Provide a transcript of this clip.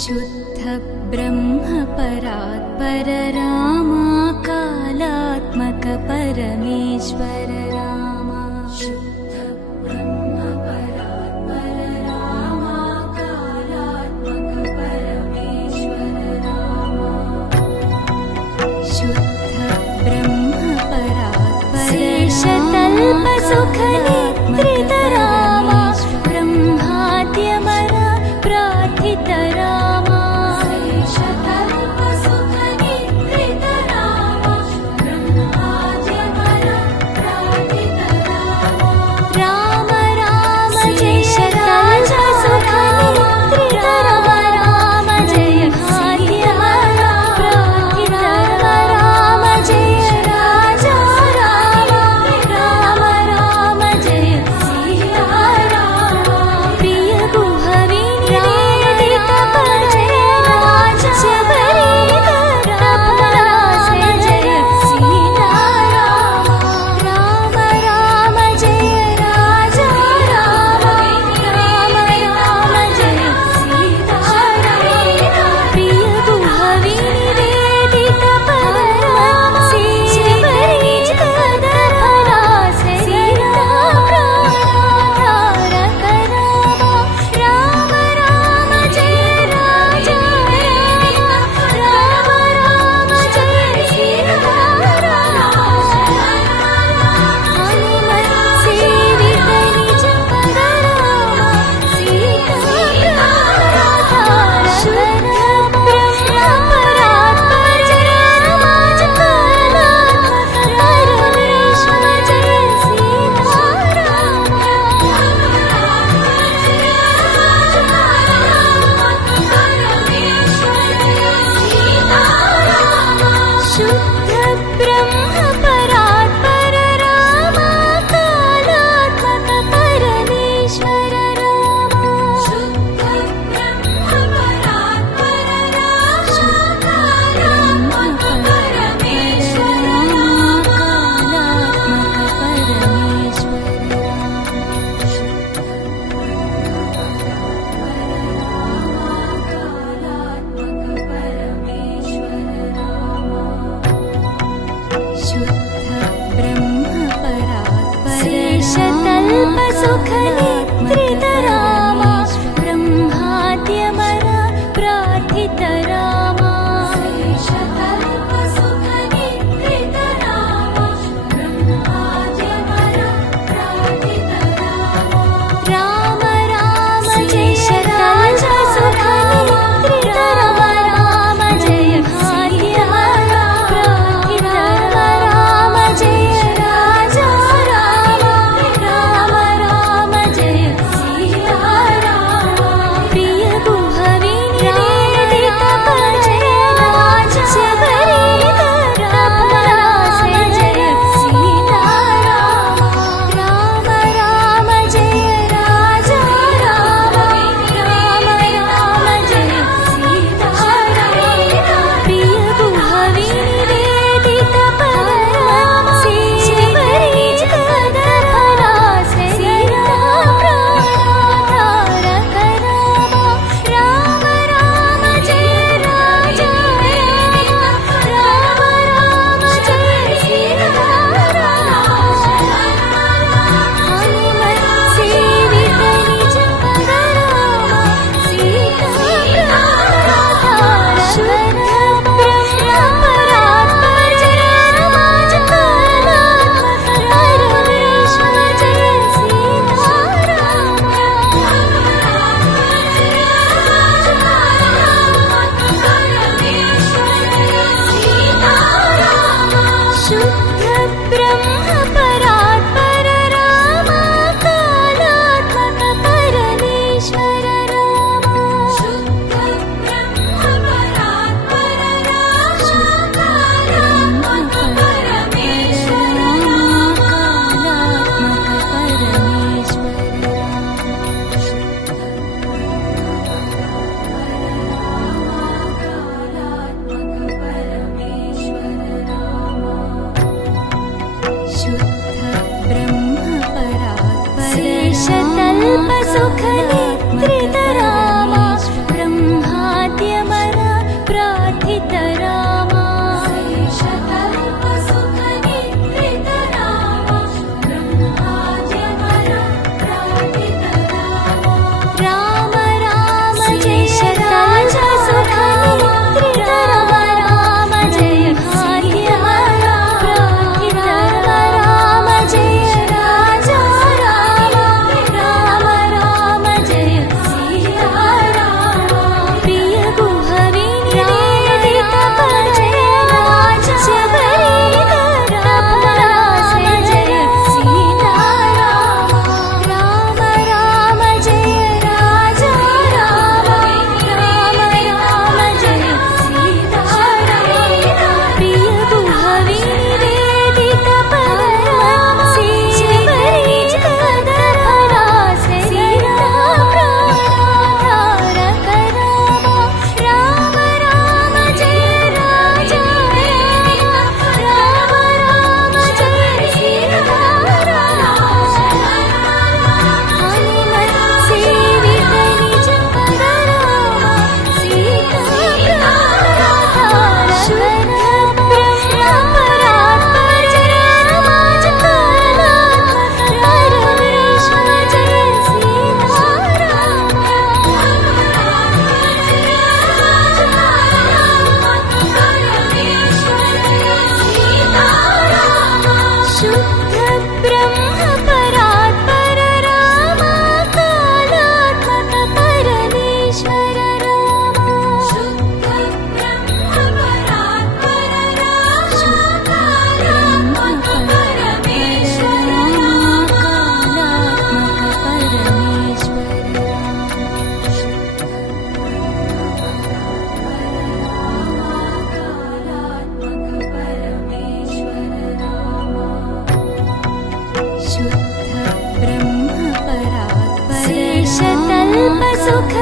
शुद्ध ब्रह्म परात्पर रामा कालात्मक परमेश्वर रामा शुद्ध ब्रह्म परात्पर रामा कालात्मक परमेश्वर रामा शुद्ध ब्रह्म परात्पर शेषतल्प सुख निद्रित रामा ब्रह्माद्यमर प्रार्थित रामा शेषतल्प सुख निद्रित शेषतल्पसुखनिद्रितरामा ब्रह्माद्यमर प्रार्थितरामा शेषतल्पसुखनिद्रितरामा ब्रह्माद्यमर प्रार्थितरामा राम राम जय राजा सुखनिद्रितरामा राम जय भाग्यमर प्रार्थितरामा राम जय राजा राम राम राम जय सीताराम प्रिय गुहविनी वेदित जय राजा शबरीधर राम जय सीताराम राम राम जय राजा राम राम राम जय सीताराम प्रिय गुहविनी वेदित राम शबरीधर राम राम जय राजा राम राम जय सीताराम हनुमत सेवित निज पद राम सीता शुद्ध ब्रह्म परात्पर जय राज परमेश्वर जय शुद्ध ब्रह्म परात्पर राम कालात्मक परमेश्वर राम शुद्ध ब्रह्म परात्पर राम कालात्मक परमेश्वर राम कालात्मक शुद्ध ब्रह्म परात्पर शेषतल्पसुख